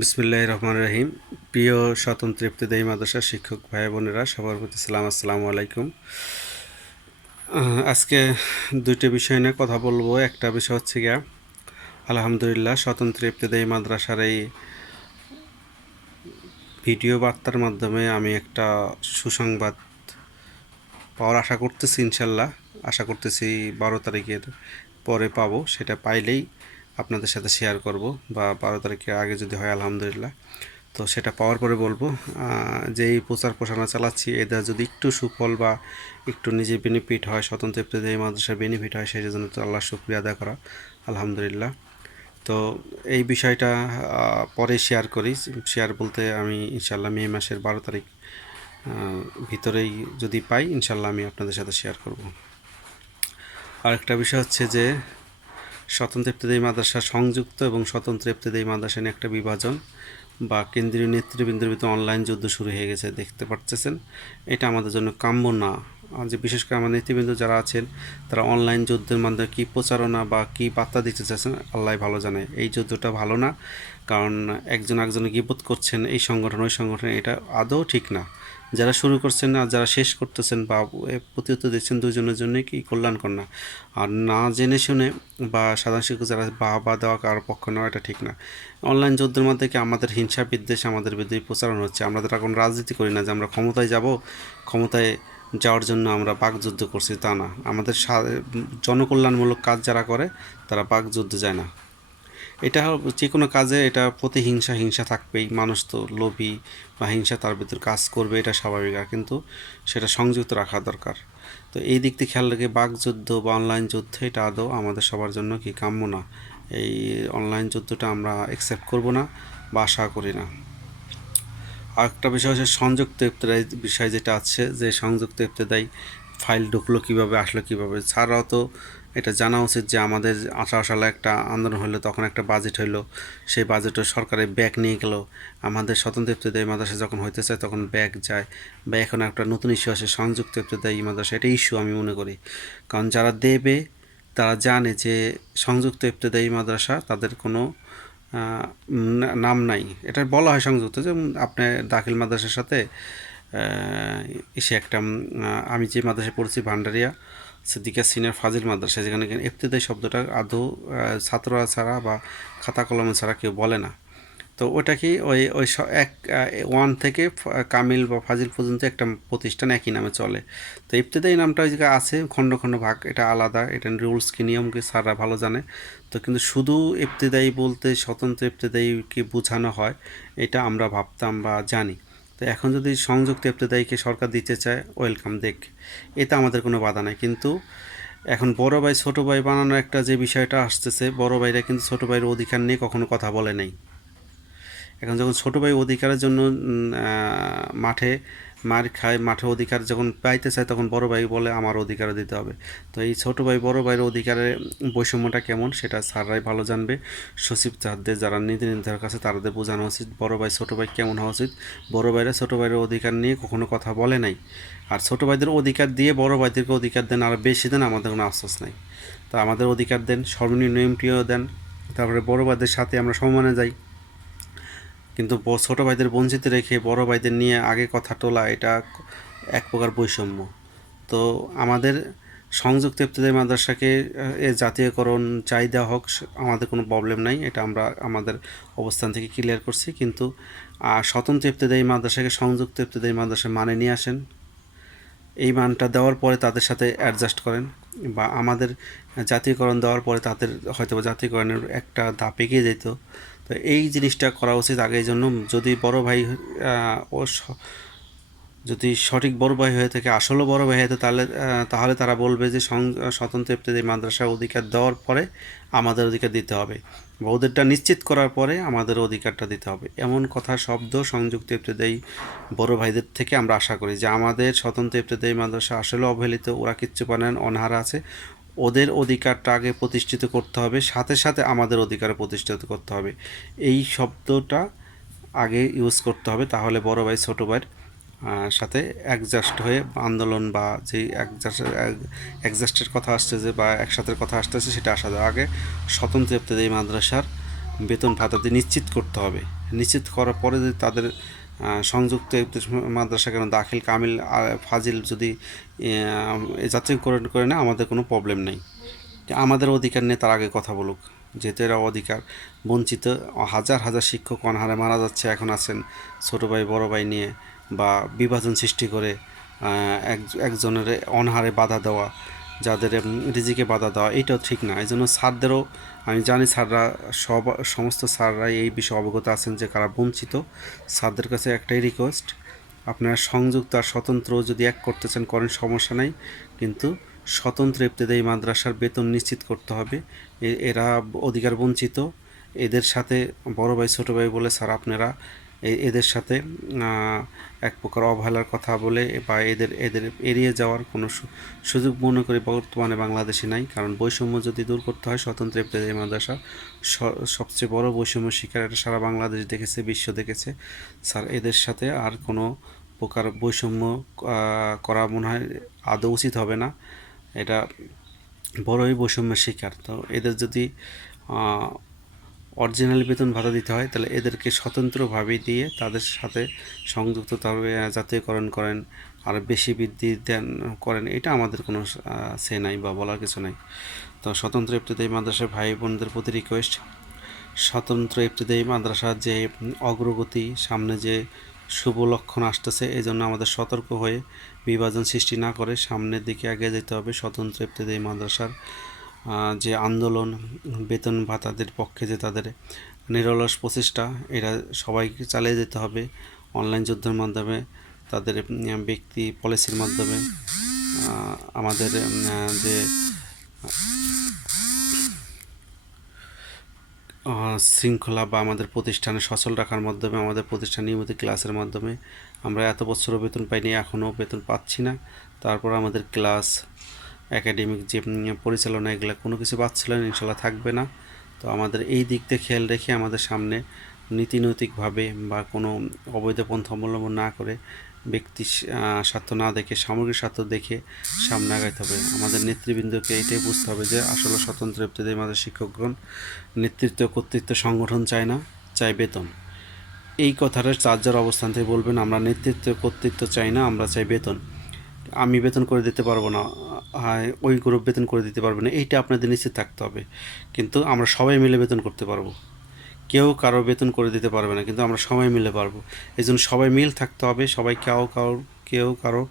বিসমুল্লাহ রহমান রহিম। প্রিয় স্বতন্ত্র ইফতেদায়ী মাদ্রাসার শিক্ষক ভাই বোনেরা, সবার প্রতি সালাম, আসসালামু আলাইকুম। আজকে দুইটি বিষয় নিয়ে কথা বলব। একটা বিষয় হচ্ছে গিয়া, আলহামদুলিল্লাহ স্বতন্ত্র ইফতেদায়ী মাদ্রাসার এই ভিডিও বার্তার মাধ্যমে আমি একটা সুসংবাদ পাওয়ার আশা করতেছি, ইনশাল্লাহ। আশা করতেছি বারো তারিখের পরে পাবো, সেটা পাইলেই আপনাদের সাথে শেয়ার করব বা বারো তারিখের আগে যদি হয়, আলহামদুলিল্লাহ। তো সেটা পাওয়ার পরে বলব যে এই প্রচার প্রসারণা চালাচ্ছি এদের যদি একটু সুফল বা একটু নিজে বেনিফিট হয়, স্বতন্ত্র ইফতেদায়ী মাদ্রাসার বেনিফিট হয়, সেই জন্য তো আল্লাহ শুক্রিয়া আদায় করা, আলহামদুলিল্লাহ। তো এই বিষয়টা পরে শেয়ার করি। শেয়ার বলতে আমি ইনশাল্লাহ মে মাসের বারো তারিখ ভিতরেই যদি পাই ইনশাল্লাহ আমি আপনাদের সাথে শেয়ার করব। আরেকটা বিষয় হচ্ছে যে স্বতন্ত্র ইফতেদায়ী মাদ্রাসা সংযুক্ত এবং স্বতন্ত্র ইফতেদায়ী মাদ্রাসা নিয়ে একটা বিভাজন বা কেন্দ্রীয় নেতৃবৃন্দের ভিতরে অনলাইন যুদ্ধ শুরু হয়ে গেছে, দেখতে পাচ্ছেন এটা আমাদের জন্য কাম্য না। যে বিশেষ করে আমার নেতৃবৃন্দ যারা আছেন, তারা অনলাইন যুদ্ধের মাধ্যমে কী প্রচারণা বা কী বার্তা দিতে চাচ্ছেন, আল্লাহ ভালো জানে। এই যুদ্ধটা ভালো না, কারণ একজন একজনে গিবোধ করছেন, এই সংগঠন, ওই সংগঠন এটা আদৌ ঠিক না। যারা শুরু করছেন আর যারা শেষ করতেছেন বা প্রতিহত দিচ্ছেন দুজনের জন্য কি কল্যাণকর না? আর না জেনে শুনে বা সাধারণ শিক্ষক যারা বাহ বা দেওয়া কারোর পক্ষ নেওয়া এটা ঠিক না। অনলাইন যুদ্ধের মধ্যে কি আমাদের হিংসা বিদ্বেষ আমাদের বিরুদ্ধে প্রচারণ হচ্ছে? আমরা তো এখন রাজনীতি করি না যে আমরা ক্ষমতায় যাব, ক্ষমতায় যাওয়ার জন্য আমরা বাকযুদ্ধ করছি তা না। আমাদের জনকল্যাণমূলক কাজ যারা করে, তারা বাকযুদ্ধ যায় না। এটা যে কোনো কাজে এটা প্রতিহিংসা হিংসা থাকবেই। মানুষ তো লোভী বা হিংসা তার ভিতর কাজ করবে, এটা স্বাভাবিক। আর কিন্তু সেটা সংযুক্ত রাখা দরকার। তো এই দিক থেকে খেয়াল রেখে বাকযুদ্ধ বা অনলাইন যুদ্ধ, এটা আদৌ আমাদের সবার জন্য কি কাম্য না? এই অনলাইন যুদ্ধটা আমরা অ্যাকসেপ্ট করব না বা আশা করি না। আরেকটা বিষয় হচ্ছে সংযুক্ত ইফতেদায়ী বিষয় যেটা আছে, যে সংযুক্ত ইফতেদায়ী ফাইল ঢুকলো কীভাবে, আসলো কীভাবে, ছাড়াও তো এটা জানা উচিত যে আমাদের আঠারো সালে একটা আন্দোলন হলো তখন একটা বাজেট হলো সেই বাজেটও সরকারের ব্যাগ নিয়ে গেল। আমাদের স্বতন্ত্র ইফতেদায়ী মাদ্রাসা যখন হইতে চায় তখন ব্যাগ যায় বা এখন একটা নতুন ইস্যু আসে সংযুক্ত ইফতেদায়ী মাদ্রাসা। এটা ইস্যু আমি মনে করি। কারণ যারা দেবে তারা জানে যে সংযুক্ত ইফতেদায়ী মাদ্রাসা তাদের কোনো নাম নাই। এটা বলা হয় সংযুক্ত যে উম, আপনার দাখিল মাদ্রাসার সাথে এসে একটা আমি যে মাদ্রাসায় পড়ছি ভান্ডারিয়া সিদ্দিকা সিনিয়র ফাজিল মাদ্রাসা, যেখানে কিনা ইফতেদায়ী শব্দটা আদৌ ছাত্ররা ছাড়া বা খাতা কলমে ছাড়া কেউ বলে না। তো ওটা কি ওই ওই এক ওয়ান থেকে কামিল বা ফাজিল পর্যন্ত একটা প্রতিষ্ঠান একই নামে চলে। তো ইফতেদায়ী নামটা ওই আছে, খণ্ড খণ্ড ভাগ, এটা আলাদা, এটা রুলস কি, নিয়ম কি, স্যাররা ভালো জানে। তো কিন্তু শুধু ইফতেদায়ী বলতে স্বতন্ত্র ইফতেদায়ীকে বোঝানো হয়, এটা আমরা ভাবতাম বা জানি। তো এখন যদি সংযুক্ত ইফতেদায়ীকে সরকার দিতে চায় ওয়েলকাম দেখ। এতে আমাদের কোনো বাধা নাই। কিন্তু এখন বড় ভাই, ছোটো ভাই বানানোর একটা যে বিষয়টা আসতেছে, বড় ভাইরা কিন্তু ছোটো ভাইয়ের অধিকার নিয়ে কখনো কথা বলে নাই। এখন যখন ছোটো ভাই অধিকারের জন্য মাঠে মার খায়, মাঠে অধিকার যখন পাইতে চায় তখন বড় ভাই বলে, আমার অধিকার দিতে হবে। তো এই ছোট ভাই, বড় ভাইয়ের অধিকারের বৈষম্যটা কেমন সেটা স্যাররাই ভালো জানবে। সচিব যাদের যারা নীতি নির্ধারক কাছে তাদের বোঝানো উচিত, বড় ভাই, ছোট ভাই কেমন হওয়া উচিত? বড় ভাইরা ছোট ভাইয়ের অধিকার নিয়ে কখনো কথা বলে নাই। আর ছোট ভাইদের অধিকার দিয়ে বড় ভাইদেরকে অধিকার দেন আর বেশি দেন আমাদের কোনো আফসোস নাই। তা আমাদের অধিকার দেন, সর্বনিম্ন এমটিও দেন। তারপরে বড় ভাইদের সাথে আমরা সম্মানে যাই। কিন্তু ছোট ভাইদের বঞ্চিত রেখে বড় ভাইদের নিয়ে আগে কথা তোলা, এটা এক প্রকার বৈষম্য। তো আমাদের সংযুক্ত ইফতেদায়ী মাদ্রাসাকে, এ জাতীয়করণ চাহিদা হোক আমাদের কোনো প্রবলেম নাই, এটা আমরা আমাদের অবস্থান থেকে ক্লিয়ার করছি। কিন্তু স্বতন্ত্র ইফতেদায়ী মাদ্রাসাকে সংযুক্ত ইফতেদায়ী মাদ্রাসা মানে নিয়ে আসেন। এই মানটা দেওয়ার পরে তাদের সাথে অ্যাডজাস্ট করেন বা আমাদের জাতীয়করণ দেওয়ার পরে তাদের হয়তো জাতীয়করণের একটা ধাপ এগিয়ে যেত। তো এই জিনিসটা করা উচিত আগে জন্য। যদি বড় ভাই ও যদি সঠিক বড় ভাই হয়ে থাকে আসলে বড় ভাই থাকে, তাহলে তাহলে তারা বলবে যে স্বতন্ত্র ইফতেদায়ী মাদ্রাসা অধিকার দেওয়ার পরে আমাদের অধিকার দিতে হবে। বা ওদেরটা নিশ্চিত করার পরে আমাদের অধিকারটা দিতে হবে। এমন কথা, শব্দ, সংযুক্ত ইফতেদায়ী বড় ভাইদের থেকে আমরা আশা করি যে আমাদের স্বতন্ত্র ইফতেদায়ী মাদ্রাসা আসলে অবহেলিত, ওরা কিচ্ছু পানেন অনাহারা আছে। ওদের অধিকারটা আগে প্রতিষ্ঠিত করতে হবে, সাথে সাথে আমাদের অধিকার প্রতিষ্ঠিত করতে হবে। এই শব্দটা আগে ইউজ করতে হবে, তাহলে বড় ভাই, ছোটো ভাইয়ের সাথে অ্যাডজাস্ট হয়ে আন্দোলন বা যে অ্যাডজাস্টের কথা আসতেছে বা একসাথের কথা আসতেছে, সেটা আসা যায়। আগে স্বতন্ত্র এই মাদ্রাসার বেতন ভাতাতে নিশ্চিত করতে হবে। নিশ্চিত করার পরে যদি তাদের সংযুক্ত মাদ্রাসা কেন? দাখিল কামিল ফাজিল যদি যাচাইকরণ করে না আমাদের কোনো প্রবলেম নেই। আমাদের অধিকার নিয়ে তার আগে কথা বলুক। যেহেতু এরা অধিকার, বঞ্চিত, হাজার হাজার শিক্ষক অনাহারে মারা যাচ্ছে, এখন আছেন ছোটো ভাই, বড় ভাই নিয়ে বা বিভাজন সৃষ্টি করে এক, একজনের অনাহারে বাধা দেওয়া যাদের রিজিকে বাধা দেওয়া এইটাও ঠিক না। এই জন্য স্যারদেরও, আমি জানি স্যাররা সব, সমস্ত স্যাররাই এই বিষয়ে অবগত আছেন যে কারা বঞ্চিত। স্যারদের কাছে একটাই রিকোয়েস্ট আপনারা সংযুক্ত আর স্বতন্ত্র যদি এক করতে চান, করেন, সমস্যা নাই। কিন্তু স্বতন্ত্র ইবতেদায়ী মাদ্রাসার বেতন নিশ্চিত করতে হবে। এরা অধিকার বঞ্চিত। এদের সাথে বড় ভাই, ছোটো ভাই বলে স্যার আপনারা এদের সাথে এক প্রকার অবহেলার কথা বলে বা এদের এদের এড়িয়ে যাওয়ার কোনো সুযোগ মনে করি বর্তমানে বাংলাদেশে নাই। কারণ বৈষম্য যদি দূর করতে হয়, স্বতন্ত্র ইবতেদায়ী মাদ্রাসা সবচেয়ে বড় বৈষম্য শিকার। এটা সারা বাংলাদেশ দেখেছে, বিশ্ব দেখেছে। স্যার, এদের সাথে আর কোনো প্রকার বৈষম্য করা মনে হয় আদৌ উচিত হবে না। এটা বড়ই বৈষম্যের শিকার। তো এদের যদি অরিজিনাল বেতন ভাতা দিতে হয়, তাহলে এদেরকে স্বতন্ত্রভাবে দিয়ে তাদের সাথে সংযুক্ত তবে জাতীয়করণ করেন, আর বেশি বৃদ্ধি দেন, করেন, এটা আমাদের কোনো সে নাই বা বলার কিছু নাই। তো স্বতন্ত্র ইবতদায়ী মাদ্রাসার ভাই বোনদের প্রতি রিকোয়েস্ট স্বতন্ত্র ইবতদায়ী মাদ্রাসার যে অগ্রগতি, সামনে যে শুভ লক্ষণ আসতেছে এই জন্য আমাদের সতর্ক হয়ে বিভাজন সৃষ্টি না করে সামনের দিকে এগিয়ে যেতে হবে স্বতন্ত্র ইবতদায়ী মাদ্রাসার যে আন্দোলন, বেতন ভাতাদের পক্ষে যে তাদের নিরলস প্রচেষ্টা, এরা সবাইকে চালিয়ে যেতে হবে। অনলাইন যুদ্ধের মাধ্যমে তাদের ব্যক্তি পলিসির মাধ্যমে আমাদের যে শৃঙ্খলা বা আমাদের প্রতিষ্ঠানে সচল রাখার মাধ্যমে, আমাদের প্রতিষ্ঠান নিয়মিত ক্লাসের মাধ্যমে আমরা এত বছরও বেতন পাইনি, এখনও বেতন পাচ্ছি না। তারপর আমাদের ক্লাস একাডেমিক যে পরিচালনা, এগুলো কোনো কিছু পাচ্ছিল না ইনশাল্লাহ থাকবে না। তো আমাদের এই দিকটা খেয়াল রেখে আমাদের সামনে নীতিনৈতিকভাবে বা কোনো অবৈধ পন্থা অবলম্বন না করে ব্যক্তি স্বার্থ না দেখে, সামগ্রিক স্বার্থ দেখে সামনে আগাইতে হবে। আমাদের নেতৃবৃন্দকে এটাই বুঝতে হবে যে, আসলে স্বতন্ত্র ইবতদায়ী মাদ্রাসা শিক্ষকগণ নেতৃত্ব, কর্তৃত্ব, সংগঠন চায় না, চায় বেতন। এই কথাটা যার যার অবস্থান থেকে বলবেন, আমরা নেতৃত্ব, কর্তৃত্ব চাই না, আমরা চাই বেতন। আমি বেতন করে দিতে পারব না। ওই গ্রুপ বেতন করে দিতে পারবে না, এইটা আপনাদের নিশ্চিত থাকতে হবে। কিন্তু আমরা সবাই মিলে বেতন করতে পারব। কেউ কারও বেতন করে দিতে পারবে না, কিন্তু আমরা সবাই মিলে পারব। এই জন্য সবাই মিল থাকতে হবে, সবাই কেউ কারও কেউ কারও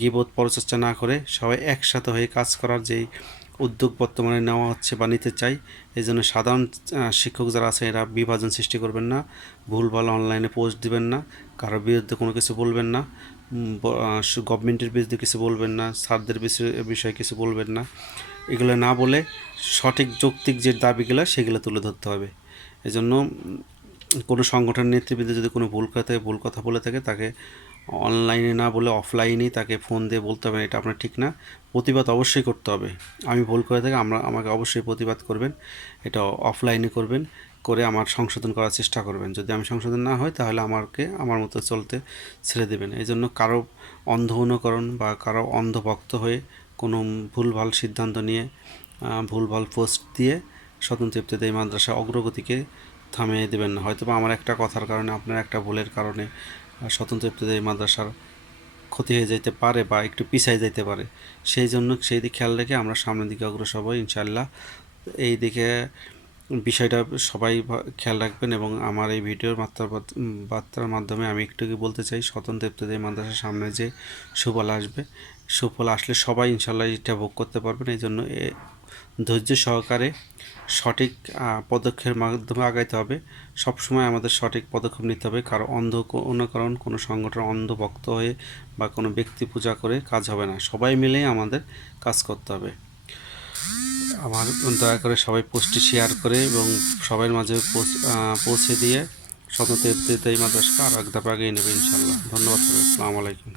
গিবোধ পরচর্চা না করে সবাই একসাথে হয়ে কাজ করার যেই উদ্যোগ বর্তমানে নেওয়া হচ্ছে বা নিতে চাই, এই জন্য সাধারণ শিক্ষক যারা আছে এরা বিভাজন সৃষ্টি করবেন না, ভুলভাল অনলাইনে পোস্ট দিবেন না কারোর বিরুদ্ধে কোনো কিছু বলবেন না গভর্নমেন্টের বিরুদ্ধে কিছু বলবেন না, স্যারদের বিষয়ে বিষয়ে কিছু বলবেন না। এগুলো না বলে সঠিক যৌক্তিক যে দাবিগুলো, সেগুলো তুলে ধরতে হবে। এজন্য কোনো সংগঠন নেতৃবৃন্দ যদি কোনো ভুল কথা ভুল কথা বলে থাকে, তাকে অনলাইনে না বলে অফলাইনেই তাকে ফোন দিয়ে বলতে হবে, এটা আপনার ঠিক না। প্রতিবাদ অবশ্যই করতে হবে। আমি ভুল করে থাকি, আমরা, আমাকে অবশ্যই প্রতিবাদ করবেন। এটা অফলাইনে করবেন। করে আমার সংশোধন করার চেষ্টা করবেন। যদি আমি সংশোধন না হয়, তাহলে আমাকে আমার মতো চলতে ছেড়ে দেবেন। এই জন্য কারও অন্ধ অনুকরণ বা কারও অন্ধভক্ত হয়ে কোনো ভুলভাল সিদ্ধান্ত নিয়ে ভুলভাল পোস্ট দিয়ে স্বতন্ত্র এই মাদ্রাসা অগ্রগতিকে থামিয়ে দেবেন না। হয়তো বা আমার একটা কথার কারণে, আপনার একটা ভুলের কারণে স্বতন্ত্র ইবতদায়ী মাদ্রাসার ক্ষতি হয়ে যেতে পারে বা একটু পিছাই যেতে পারে। সেই জন্য সেই দিক খেয়াল রেখে আমরা সামনের দিকে অগ্রসর হব ইনশাল্লাহ এই দিকে বিষয়টা সবাই খেয়াল রাখবেন এবং আমার এই ভিডিওর মাত্রা বার্তার মাধ্যমে আমি একটু বলতে চাই স্বতন্ত্র ইবতদায়ী মাদ্রাসার সামনে যে সুফল আসবে, সুফল আসলে সবাই ইনশাল্লাহ এটা ভোগ করতে পারবেন। এই জন্য ধৈর্য সহকারে সঠিক পদক্ষেপের মাধ্যমে আগাইতে হবে। সবসময় আমাদের সঠিক পদক্ষেপ নিতে হবে। কারও অন্ধ অনুকরণ, কোনো সংগঠন অন্ধভক্ত হয়ে বা কোনো ব্যক্তি পূজা করে কাজ হবে না। সবাই মিলেই আমাদের কাজ করতে হবে। আমার দয়া করে সবাই পোস্টটি শেয়ার করে এবং সবার মাঝে পৌঁছ- দিয়ে স্বতন্ত্র ইবতদায়ী মাদ্রাসাকে আরও এক ধাপ এগিয়ে নেবে ইনশাল্লাহ ধন্যবাদ। আসসালামু আলাইকুম